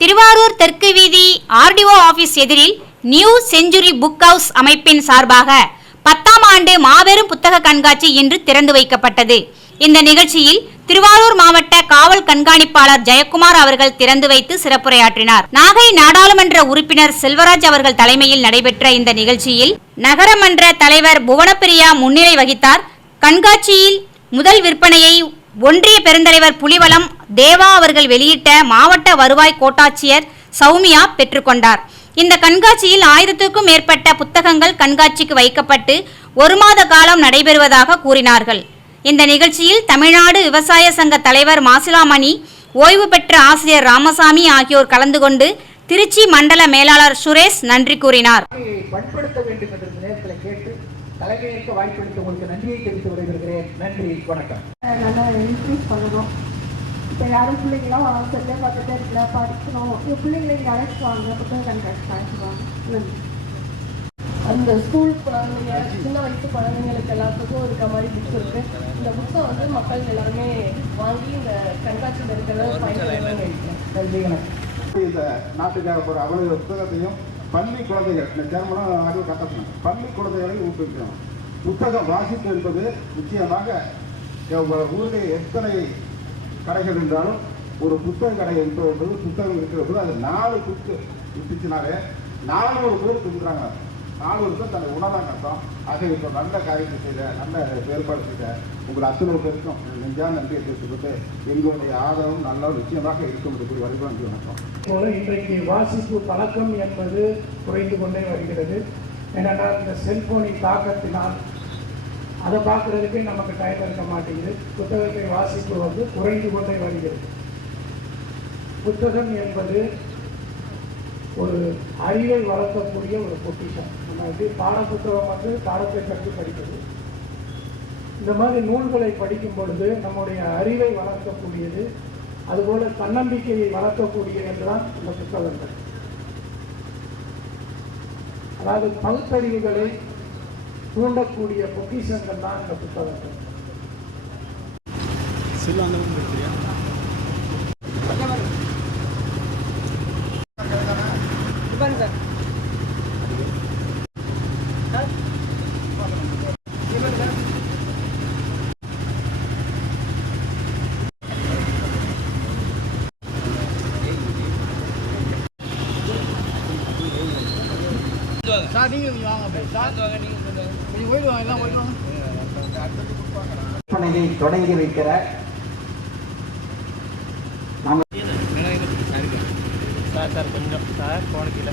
திருவாரூர் தெற்கு வீதி RTO office எதிரில் நியூ செஞ்சுரி புக் ஹவுஸ் அமைப்பின் சார்பாக பத்தாம் ஆண்டு மாபெரும் புத்தக கண்காட்சி இன்று திறந்து வைக்கப்பட்டது. இந்த நிகழ்ச்சியில் திருவாரூர் மாவட்ட காவல் கண்காணிப்பாளர் ஜெயக்குமார் அவர்கள் திறந்து வைத்து சிறப்புரையாற்றினார். நாகை நாடாளுமன்ற உறுப்பினர் செல்வராஜ் அவர்கள் தலைமையில் நடைபெற்ற இந்த நிகழ்ச்சியில் நகரமன்ற தலைவர் புவனப்பிரியா முன்னிலை வகித்தார். கண்காட்சியில் முதல் விற்பனையை ஒன்றிய பெருந்தலைவர் புலிவலம் தேவா அவர்கள் வெளியிட்ட மாவட்ட வருவாய் கோட்டாட்சியர் சௌமியா பெற்றுக்கொண்டார். இந்த கண்காட்சியில் ஆயிரத்துக்கும் மேற்பட்ட புத்தகங்கள் கண்காட்சிக்கு வைக்கப்பட்டு ஒரு மாத காலம் நடைபெறுவதாக கூறினார்கள். இந்த நிகழ்ச்சியில் தமிழ்நாடு விவசாய சங்க தலைவர் மாசிலாமணி ஓய்வு பெற்ற ஆசிரியர் ராமசாமி ஆகியோர் கலந்து கொண்டு திருச்சி மண்டல மேலாளர் சுரேஷ் நன்றி கூறினார். தலைமையேற்க வாய்ப்பளித்த உங்களுக்கு நன்றியை தெரிவித்து விடைபெறுகிறேன் நன்றி வணக்கம். நல்லா இன்க்ரீஸ் பண்ணணும். இப்போ யாரும் பிள்ளைங்களாம் செல்லே பார்த்துட்டே இருக்கல படிக்கணும். இப்போ பிள்ளைங்களை இங்கே அழைச்சிட்டு வாங்க. புத்தக கண்காட்சி அழைச்சிட்டு வாங்க நன்றி. அந்த ஸ்கூல் குழந்தைங்க சின்ன வயசு குழந்தைங்களுக்கு எல்லாத்துக்கும் இருக்க மாதிரி புக்ஸ் இருக்கு. இந்த புக்ஸை வந்து மக்கள் எல்லாருமே வாங்கி இந்த கண்காட்சியில் இருக்கிறத வணக்கம். இந்த நாட்டுக்காக போகிற அவ்வளவு புத்தகத்தையும் பள்ளி குழந்தைகள் இந்த ஜெர்மனும் அறிவு கட்டணும் பள்ளி குழந்தைகளை ஊக்குவிக்கணும் புத்தகம் வாசிப்பு என்பது நிச்சயமாக உங்கள் ஊரில் எத்தனை கடைகள் என்றாலும் ஒரு புத்தக கடை என்பது புத்தகம் இருக்கிறது. அது நாலு புக்கு இருந்துச்சுனாலே நானூறு பேர் கொடுக்குறாங்க நானூறு பேர் தன்னை உணராங்க அர்த்தம் ஆக இப்போ நல்ல காரியத்தை செய்த நல்ல செயல்பாடு செய்த உங்கள் அத்தனை பேருக்கும் நெஞ்சா நன்றியை தெரிவித்துக்கொண்டு எங்களுடைய ஆதரவும் நல்லா நிச்சயமாக இருக்கும் என்று வழிபாடு வணக்கம் போல இன்றைக்கு வாசிப்பு பழக்கம் என்பது குறைந்து கொண்டே வருகிறது. ஏனென்றால் இந்த செல்போனின் தாக்கத்தினால் அதை பார்க்கறதுக்கு நமக்கு டைம் இருக்க மாட்டேங்குது. புத்தகத்தை வாசிப்பு வந்து குறைந்து கொண்டே வருகிறது. புத்தகம் என்பது ஒரு அறிவை வளர்க்கக்கூடிய ஒரு பொக்கிஷம். நம்ம எப்படி பாட புத்தகம் வந்து பாடத்தை கற்று படிப்பது? இந்த மாதிரி நூல்களை படிக்கும் பொழுது நம்முடைய அறிவை வளர்க்கக்கூடியது அதுபோல தன்னம்பிக்கையை வளர்க்கக்கூடியதுதான் இந்த புத்தகங்கள். அதாவது பகுத்தறிவுகளை தூண்டக்கூடிய பொக்கிஷங்கள் தான் இந்த புத்தகங்கள். சார் நீங்கள் வாங்க சார். வாங்க நீங்கள் விற்பனையை தொடங்கி வைக்கிற சார் சார் கொஞ்சம் சார் போன கீழே.